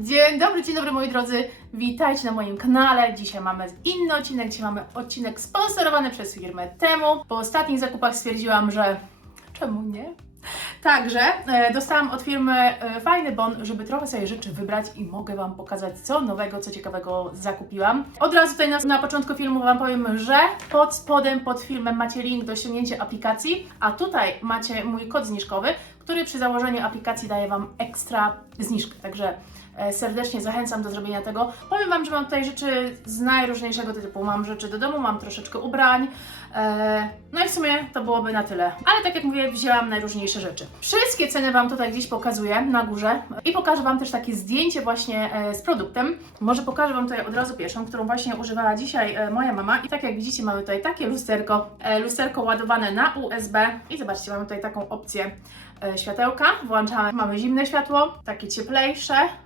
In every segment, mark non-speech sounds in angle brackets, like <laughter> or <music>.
Dzień dobry, dzień dobry moi drodzy, witajcie na moim kanale. Dzisiaj mamy inny odcinek, dzisiaj mamy odcinek sponsorowany przez firmę Temu. Po ostatnich zakupach stwierdziłam, że czemu nie? Także e, dostałam od firmy e, fajny bon, żeby trochę sobie rzeczy wybrać i mogę Wam pokazać, co nowego, co ciekawego zakupiłam. Od razu tutaj na, na początku filmu Wam powiem, że pod spodem, pod filmem macie link do ściągnięcia aplikacji, a tutaj macie mój kod zniżkowy, który przy założeniu aplikacji daje Wam ekstra zniżkę. Także serdecznie zachęcam do zrobienia tego. Powiem Wam, że mam tutaj rzeczy z najróżniejszego typu. Mam rzeczy do domu, mam troszeczkę ubrań. e, No i w sumie to byłoby na tyle. Ale tak jak mówię, wzięłam najróżniejsze rzeczy. Wszystkie ceny Wam tutaj gdzieś pokazuję na górze i pokażę Wam też takie zdjęcie właśnie e, z produktem. Może pokażę Wam tutaj od razu pierwszą, którą właśnie używała dzisiaj e, moja mama. I tak jak widzicie, mamy tutaj takie lusterko, e, lusterko ładowane na USB i zobaczcie, mamy tutaj taką opcję e, światełka. Włączamy, mamy zimne światło, takie cieplejsze, E,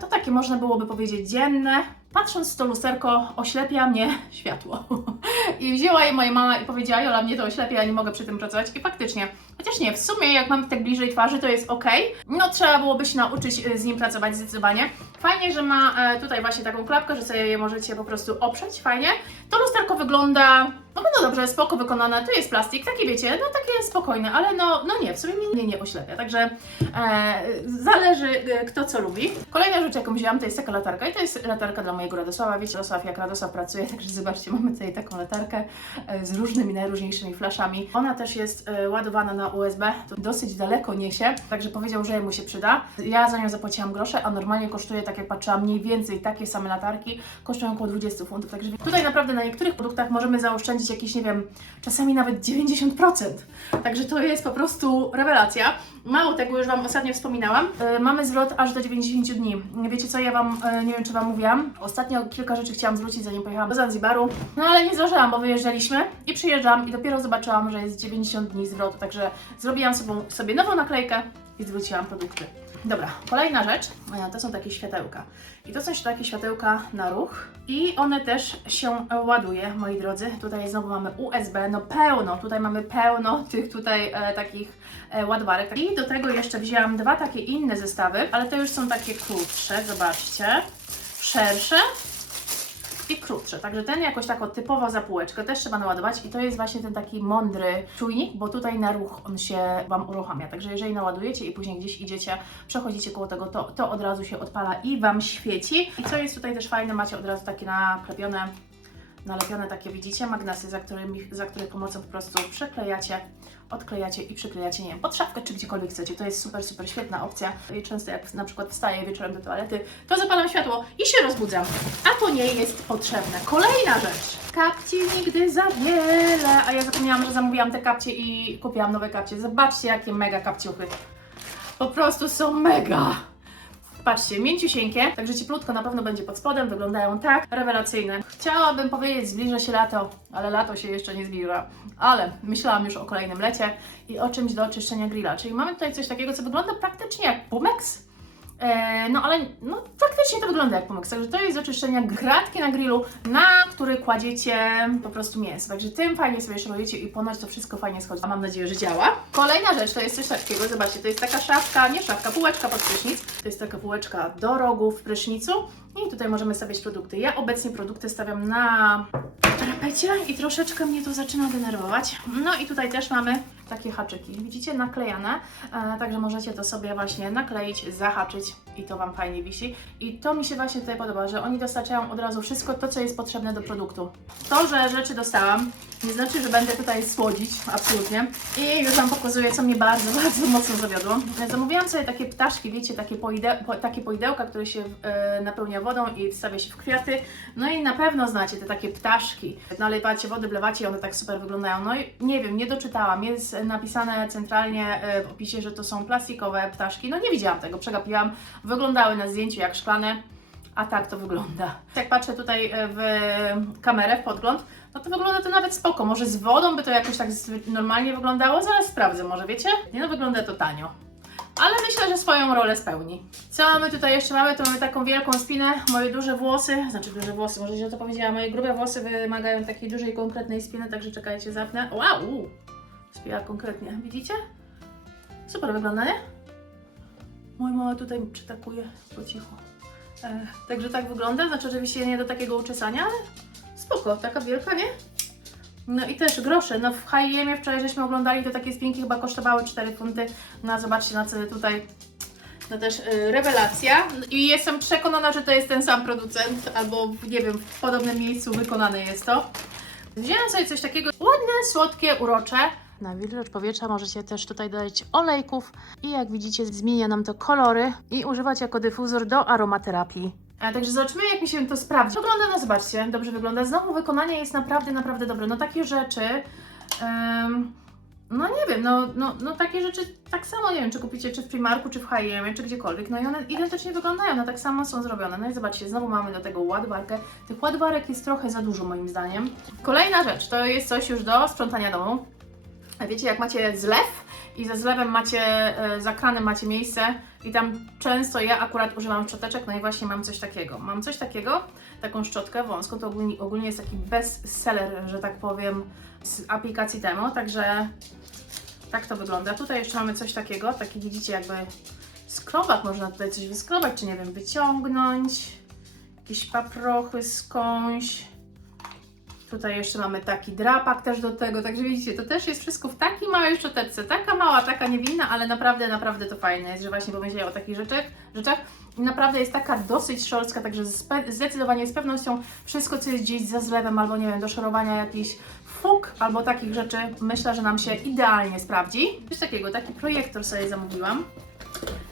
to takie można byłoby powiedzieć dzienne. Patrząc w to lusterko, oślepia mnie <laughs> światło. <laughs> I wzięła je moja mama i powiedziała, Jola, mnie to oślepia, ja nie mogę przy tym pracować. I faktycznie, chociaż nie, w sumie jak mamy tak bliżej twarzy, to jest ok. No trzeba byłoby się nauczyć e, z nim pracować zdecydowanie. Fajnie, że ma e, tutaj właśnie taką klapkę, że sobie je możecie po prostu oprzeć, fajnie. To lusterko wygląda, no, no dobrze, spoko wykonane, to jest plastik, takie wiecie, no takie spokojne, ale no, no nie, w sumie mnie nie, nie oślepia, także e, zależy e, kto co lubi. Kolejna rzecz jaką wzięłam to jest taka latarka i to jest latarka dla mojego Radosława, wiecie Radosław jak Radosław pracuje, <laughs> także zobaczcie, mamy tutaj taką latarkę e, z różnymi najróżniejszymi flaszami. Ona też jest e, ładowana na USB, to dosyć daleko niesie, także powiedział, że mu się przyda. Ja za nią zapłaciłam grosze, a normalnie kosztuje, tak jak patrzyłam, mniej więcej takie same latarki, kosztują około 20 funtów, także tutaj naprawdę na niektórych produktach możemy zaoszczędzić jakieś, nie wiem, czasami nawet 90%. Także to jest po prostu rewelacja. Mało tego, już Wam ostatnio wspominałam, e, mamy zwrot aż do 90 dni. Wiecie co, ja Wam, e, nie wiem czy Wam mówiłam, ostatnio kilka rzeczy chciałam zwrócić, zanim pojechałam do Zanzibaru, no ale nie zdążyłam, bo wyjeżdżaliśmy i przyjeżdżam i dopiero zobaczyłam, że jest 90 dni zwrotu, także zrobiłam sobie, sobie nową naklejkę i zwróciłam produkty. Dobra, kolejna rzecz e, to są takie światełka. I to są takie światełka na ruch i one też się ładuje, moi drodzy. Tutaj znowu mamy USB, no pełno, tutaj mamy pełno <laughs> tych tutaj e, takich e, ładowarek. I do tego jeszcze wzięłam dwa takie inne zestawy, ale to już są takie krótsze, zobaczcie, szersze i krótsze. Także ten jakoś taką typowo za półeczkę też trzeba naładować i to jest właśnie ten taki mądry czujnik, bo tutaj na ruch on się Wam uruchamia. Także jeżeli naładujecie i później gdzieś idziecie, przechodzicie koło tego, to, to od razu się odpala i Wam świeci. I co jest tutaj też fajne, macie od razu takie naklepione nalepione takie, widzicie, magnesy, za, którymi, za których pomocą po prostu przyklejacie, odklejacie i przyklejacie, nie wiem, pod szafkę czy gdziekolwiek chcecie. To jest super, super świetna opcja. I często jak na przykład wstaję wieczorem do toalety, to zapalam światło i się rozbudzam. A to nie jest potrzebne. Kolejna rzecz. Kapci nigdy za wiele. A ja zapomniałam, że zamówiłam te kapcie i kupiłam nowe kapcie. Zobaczcie, jakie mega kapciuchy. Po prostu są mega. Patrzcie, mięciusieńkie, także cieplutko na pewno będzie pod spodem, wyglądają tak, rewelacyjne. Chciałabym powiedzieć, zbliża się lato, ale lato się jeszcze nie zbliża. Ale myślałam już o kolejnym lecie i o czymś do oczyszczenia grilla, czyli mamy tutaj coś takiego, co wygląda praktycznie jak Pumex, E, no ale no, faktycznie to wygląda jak pomysł. Także to jest do czyszczenia kratki na grillu, na który kładziecie po prostu mięso. Także tym fajnie sobie szorujecie i ponoć to wszystko fajnie schodzi. A mam nadzieję, że działa. Kolejna rzecz to jest coś takiego, zobaczcie, to jest taka szafka, nie szafka, półeczka pod prysznic. To jest taka półeczka do rogu w prysznicu i tutaj możemy stawiać produkty. Ja obecnie produkty stawiam na parapecie i troszeczkę mnie to zaczyna denerwować. No i tutaj też mamy takie haczyki, widzicie, naklejane, e, także możecie to sobie właśnie nakleić, zahaczyć i to Wam fajnie wisi. I to mi się właśnie tutaj podoba, że oni dostarczają od razu wszystko to, co jest potrzebne do produktu. To, że rzeczy dostałam, nie znaczy, że będę tutaj słodzić, absolutnie. I już Wam pokazuję, co mnie bardzo, <laughs> bardzo mocno zawiodło. Zamówiłam sobie takie ptaszki, wiecie, takie, poide, po, takie poidełka, które się e, napełnia wodą i wstawia się w kwiaty. No i na pewno znacie te takie ptaszki. Nalewacie wody, wlewacie i one tak super wyglądają. No i nie wiem, nie doczytałam. Jest napisane centralnie e, w opisie, że to są plastikowe ptaszki. No nie widziałam tego, przegapiłam. Wyglądały na zdjęciu jak szklane. A tak to wygląda. Jak patrzę tutaj e, w kamerę, w podgląd, no to wygląda to nawet spoko. Może z wodą by to jakoś tak normalnie wyglądało? Zaraz sprawdzę, może wiecie? Nie no, wygląda to tanio. Ale myślę, że swoją rolę spełni. Co my tutaj jeszcze mamy? To mamy taką wielką spinę. Moje duże włosy, znaczy duże włosy, może źle to powiedziałam, moje grube włosy wymagają takiej dużej, konkretnej spiny, także czekajcie, zapnę. Wow! Spiła konkretnie, widzicie? Super wygląda, nie? Moja mama tutaj przytakuje po cichu. E, także tak wygląda, znaczy oczywiście nie do takiego uczesania, ale spoko, taka wielka, nie? No i też grosze, no w H&M wczoraj żeśmy oglądali, to takie spinki chyba kosztowały 4 funty, no zobaczcie na ceny tutaj, no też y, rewelacja i jestem przekonana, że to jest ten sam producent, albo nie wiem, w podobnym miejscu wykonane jest to. Wziąłem sobie coś takiego ładne, słodkie, urocze. Na wilgotność powietrza możecie też tutaj dodać olejków i jak widzicie zmienia nam to kolory i używać jako dyfuzor do aromaterapii. Także zobaczmy jak mi się to sprawdzi. Wygląda, no zobaczcie, dobrze wygląda. Znowu wykonanie jest naprawdę, naprawdę dobre. No takie rzeczy... no nie wiem, no, no, no takie rzeczy tak samo nie wiem, czy kupicie czy w Primarku, czy w H&M, czy gdziekolwiek, no i one identycznie wyglądają, no tak samo są zrobione. No i zobaczcie, znowu mamy do tego ładowarkę. Tych ładowarek jest trochę za dużo moim zdaniem. Kolejna rzecz, to jest coś już do sprzątania domu. Wiecie, jak macie zlew i ze zlewem macie, e, za kranem macie miejsce i tam często ja akurat używam szczoteczek, no i właśnie mam coś takiego. Mam coś takiego, taką szczotkę wąską, to ogólnie, ogólnie jest taki bestseller, że tak powiem, z aplikacji temu, także tak to wygląda. Tutaj jeszcze mamy coś takiego, taki widzicie jakby skrobak, można tutaj coś wyskrobać, czy nie wiem, wyciągnąć, jakieś paprochy skądś. Tutaj jeszcze mamy taki drapak też do tego, także widzicie, to też jest wszystko w takiej małej szczoteczce, taka mała, taka niewinna, ale naprawdę, naprawdę to fajne jest, że właśnie pomyśleli o takich rzeczach, rzeczach. I naprawdę jest taka dosyć szorstka, także zdecydowanie z pewnością wszystko, co jest gdzieś za zlewem albo nie wiem, do szorowania jakichś fuk albo takich rzeczy, myślę, że nam się idealnie sprawdzi. Coś takiego, taki projektor sobie zamówiłam.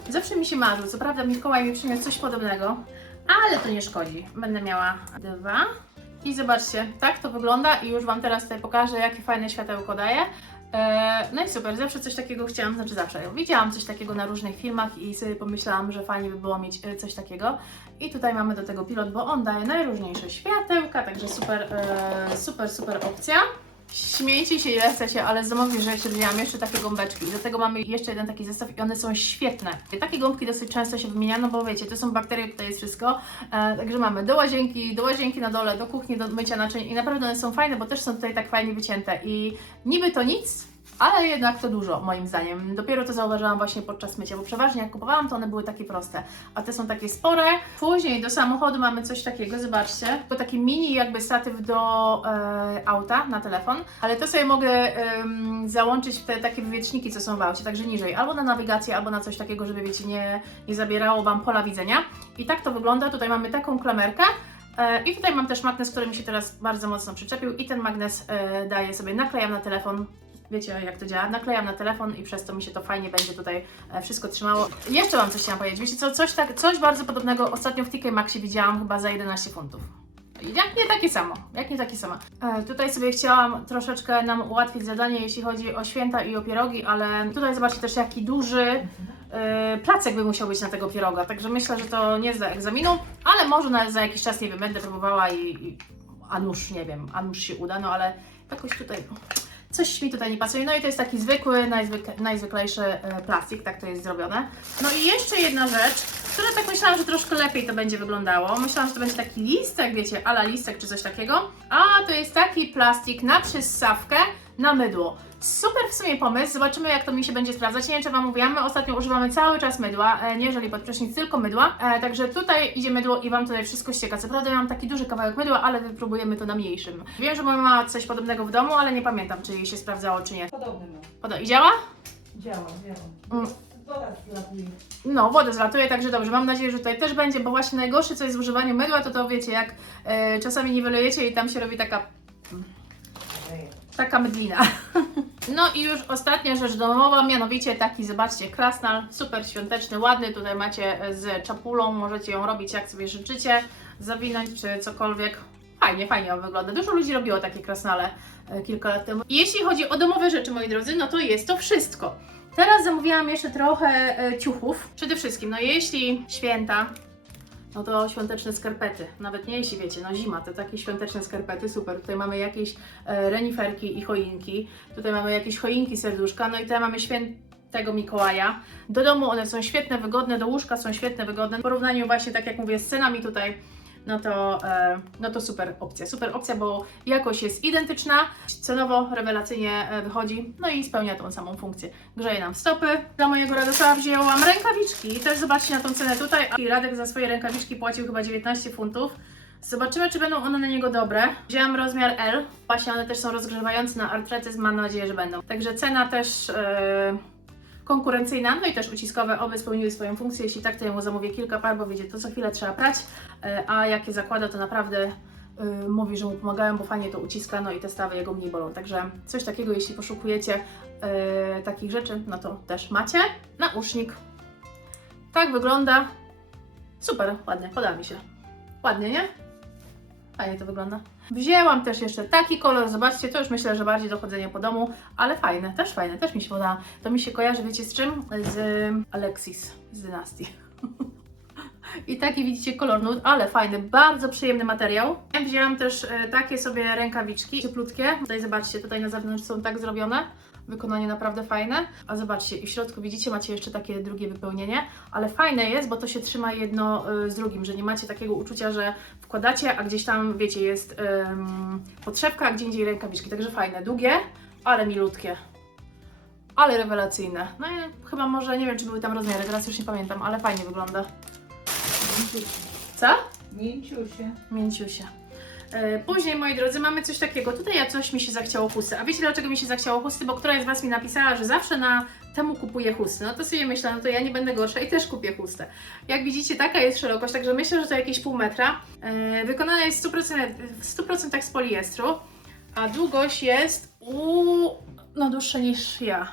Zawsze mi się marzył, co prawda Mikołaj mi przyniósł coś podobnego, ale to nie szkodzi. Będę miała dwa. I zobaczcie, tak to wygląda i już Wam teraz tutaj pokażę, jakie fajne światełko daje. No i super, zawsze coś takiego chciałam, znaczy zawsze, widziałam coś takiego na różnych filmach i sobie pomyślałam, że fajnie by było mieć e, coś takiego. I tutaj mamy do tego pilot, bo on daje najróżniejsze światełka, także super, e, super, super opcja. Śmiejcie się ile chcecie, ale z zamówień rzeczy wzięłam jeszcze takie gąbeczki. Do tego mamy jeszcze jeden taki zestaw i one są świetne. Takie gąbki dosyć często się wymienia, no bo wiecie, to są bakterie, tutaj jest wszystko. E, także mamy do łazienki, do łazienki na dole, do kuchni, do mycia naczyń i naprawdę one są fajne, bo też są tutaj tak fajnie wycięte. I niby to nic, ale jednak to dużo, moim zdaniem. Dopiero to zauważyłam właśnie podczas mycia, bo przeważnie jak kupowałam, to one były takie proste, a te są takie spore. Później do samochodu mamy coś takiego, zobaczcie, to taki mini jakby statyw do e, auta na telefon, ale to sobie mogę em, załączyć w te takie wywietrzniki, co są w aucie, także niżej, albo na nawigację, albo na coś takiego, żeby wiecie, nie, nie zabierało Wam pola widzenia. I tak to wygląda, tutaj mamy taką klamerkę, E, I tutaj mam też magnes, który mi się teraz bardzo mocno przyczepił i ten magnes e, daję sobie, naklejam na telefon. Wiecie jak to działa? Naklejam na telefon i przez to mi się to fajnie będzie tutaj e, wszystko trzymało. Jeszcze Wam coś chciałam powiedzieć. Wiecie co? Coś, tak, coś bardzo podobnego ostatnio w TK Maxie widziałam chyba za 11 funtów. Jak nie takie samo, jak nie takie samo. E, tutaj sobie chciałam troszeczkę nam ułatwić zadanie, jeśli chodzi o święta i o pierogi, ale tutaj zobaczcie też jaki duży e, placek by musiał być na tego pieroga, także myślę, że to nie zda egzaminu, ale może na, za jakiś czas, nie wiem, będę próbowała i, i a nuż, nie wiem, a nuż się uda, no ale jakoś tutaj coś mi tutaj nie pasuje. No i to jest taki zwykły, najzwyk, najzwyklejszy e, plastik, tak to jest zrobione. No i jeszcze jedna rzecz, która tak myślałam, że troszkę lepiej to będzie wyglądało. Myślałam, że to będzie taki listek, wiecie, ala listek czy coś takiego. A to jest taki plastik na przyssawkę na mydło. Super w sumie pomysł, zobaczymy jak to mi się będzie sprawdzać. Nie wiem czy Wam mówiłam, my ostatnio używamy cały czas mydła, e, nie jeżeli pod prysznic, tylko mydła. E, także tutaj idzie mydło i Wam tutaj wszystko ścieka. Co prawda ja mam taki duży kawałek mydła, ale wypróbujemy to na mniejszym. Wiem, że moja mama ma coś podobnego w domu, ale nie pamiętam czy jej się sprawdzało czy nie. Podobny. Poda- I działa? Działa, działa. Mm. Woda zlatuje. No, wodę zlatuje, także dobrze. Mam nadzieję, że tutaj też będzie, bo właśnie najgorsze, co jest w używaniu mydła, to to wiecie, jak e, czasami niwelujecie i tam się robi taka, taka mydlina. No i już ostatnia rzecz domowa, mianowicie taki, zobaczcie, krasnal, super świąteczny, ładny. Tutaj macie z czapulą, możecie ją robić jak sobie życzycie, zawinąć czy cokolwiek. Fajnie, fajnie on wygląda. Dużo ludzi robiło takie krasnale e, kilka lat temu. Jeśli chodzi o domowe rzeczy, moi drodzy, no to jest to wszystko. Teraz zamówiłam jeszcze trochę e, ciuchów. Przede wszystkim, no jeśli święta, no to świąteczne skarpety. Nawet nie jeśli wiecie, no zima, to takie świąteczne skarpety, super. Tutaj mamy jakieś e, reniferki i choinki. Tutaj mamy jakieś choinki, serduszka. No i tutaj mamy świętego Mikołaja. Do domu one są świetne, wygodne, do łóżka są świetne, wygodne. W porównaniu właśnie, tak jak mówię, z cenami tutaj no to, e, no to super opcja. Super opcja, bo jakość jest identyczna, cenowo rewelacyjnie e, wychodzi, no i spełnia tą samą funkcję. Grzeje nam stopy. Dla mojego Radosława wzięłam rękawiczki. Też zobaczcie na tą cenę tutaj. I Radek za swoje rękawiczki płacił chyba 19 funtów. Zobaczymy, czy będą one na niego dobre. Wzięłam rozmiar L. Właśnie one też są rozgrzewające na artretyzm. Mam nadzieję, że będą. Także cena też e, konkurencyjna, no i też uciskowe. Oby spełniły swoją funkcję. Jeśli tak, to ja mu zamówię kilka par, bo wiecie, to co chwilę trzeba prać. E, a jakie zakłada, to naprawdę y, mówi, że mu pomagają, bo fajnie to uciska, no i te stawy jego mniej bolą. Także coś takiego, jeśli poszukujecie y, takich rzeczy, no to też macie. Nausznik. Tak wygląda. Super, ładnie, podoba mi się. Ładnie, nie? Fajnie to wygląda. Wzięłam też jeszcze taki kolor, zobaczcie, to już myślę, że bardziej dochodzenie po domu, ale fajne, też fajne, też mi się podoba. To mi się kojarzy, wiecie z czym? Z Alexis, z dynastii. <laughs> I taki widzicie kolor nude, ale fajny, bardzo przyjemny materiał. Wzięłam też e, takie sobie rękawiczki, cieplutkie. Tutaj zobaczcie, tutaj na zewnątrz są tak zrobione. Wykonanie naprawdę fajne. A zobaczcie, i w środku widzicie, macie jeszcze takie drugie wypełnienie, ale fajne jest, bo to się trzyma jedno e, z drugim, że nie macie takiego uczucia, że wkładacie, a gdzieś tam, wiecie, jest em, podszewka, a gdzie indziej rękawiczki. Także fajne, długie, ale milutkie. Ale rewelacyjne. No i chyba może, nie wiem, czy były tam rozmiary, teraz już nie pamiętam, ale fajnie wygląda. Co? Mięciusie. Mięciusia. E, Później, moi drodzy, mamy coś takiego. Tutaj ja coś mi się zachciało chusty. A wiecie dlaczego mi się zachciało chusty? Bo któraś z Was mi napisała, że zawsze na temu kupuje chusty. No to sobie myślę, no to ja nie będę gorsza i też kupię chustę. Jak widzicie, taka jest szerokość, także myślę, że to jakieś pół metra. E, Wykonana jest w 100%, w 100% z poliestru, a długość jest u... no dłuższa niż ja.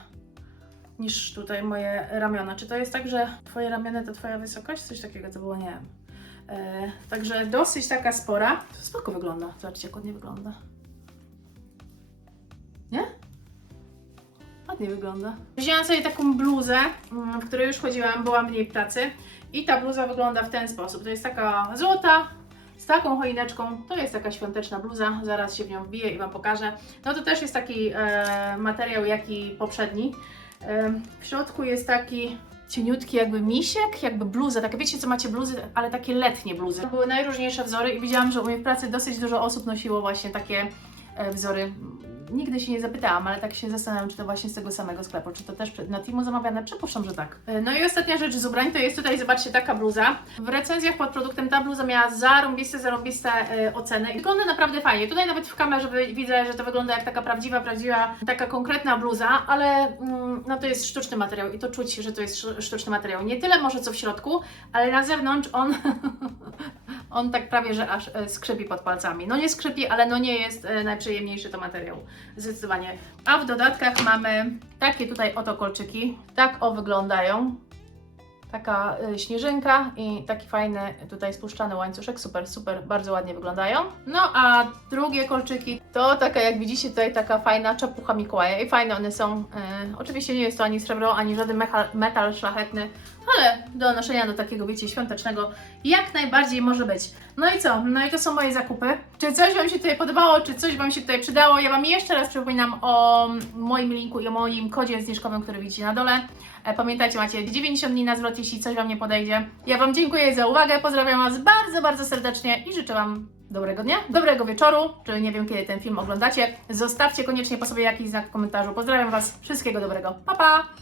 Niż tutaj moje ramiona. Czy to jest tak, że Twoje ramiona to Twoja wysokość? Coś takiego to było, nie wiem. E, także dosyć taka spora. Spoko wygląda. Zobaczcie, jak ładnie wygląda. Nie? Ładnie wygląda. Wzięłam sobie taką bluzę, mm, w której już chodziłam, była mniej pracy. I ta bluza wygląda w ten sposób. To jest taka złota, z taką choineczką. To jest taka świąteczna bluza. Zaraz się w nią wbiję i Wam pokażę. No to też jest taki e, materiał, jak i poprzedni. E, w środku jest taki cieniutki jakby misiek, jakby bluza, takie wiecie co macie bluzy, ale takie letnie bluzy. Były najróżniejsze wzory i widziałam, że u mnie w pracy dosyć dużo osób nosiło właśnie takie e, wzory. Nigdy się nie zapytałam, ale tak się zastanawiam, czy to właśnie z tego samego sklepu, czy to też na Timu zamawiane. Przypuszczam, że tak. E, No i ostatnia rzecz z ubrań to jest tutaj, zobaczcie, taka bluza. W recenzjach pod produktem ta bluza miała zarąbiste, zarąbiste e, oceny wygląda naprawdę fajnie. Tutaj nawet w kamerze widzę, że to wygląda jak taka prawdziwa, prawdziwa, taka konkretna bluza, ale mm, no to jest sztuczny materiał i to czuć, że to jest sz- sztuczny materiał. Nie tyle może co w środku, ale na zewnątrz on <laughs> on tak prawie, że aż e, skrzypi pod palcami. No nie skrzypi, ale no nie jest e, najprzyjemniejszy to materiał. Zdecydowanie. A w dodatkach mamy takie tutaj oto kolczyki. Tak o wyglądają. Taka e, śnieżynka i taki fajny tutaj spuszczany łańcuszek. Super, super, bardzo ładnie wyglądają. No a drugie kolczyki to taka, jak widzicie tutaj taka fajna czapucha Mikołaja i fajne one są. Oczywiście nie jest to ani srebro, ani żaden metal szlachetny, ale do noszenia do takiego, wiecie, świątecznego jak najbardziej może być. No i co? No i to są moje zakupy. Czy coś Wam się tutaj podobało, czy coś Wam się tutaj przydało? Ja Wam jeszcze raz przypominam o moim linku i o moim kodzie zniżkowym, który widzicie na dole. E, Pamiętajcie, macie 90 dni na zwrot, jeśli coś Wam nie podejdzie. Ja Wam dziękuję za uwagę, pozdrawiam Was bardzo, bardzo serdecznie i życzę Wam dobrego dnia, dobrego wieczoru, czy nie wiem kiedy ten film oglądacie. Zostawcie koniecznie po sobie jakiś znak w komentarzu. Pozdrawiam Was, wszystkiego dobrego. Pa, pa!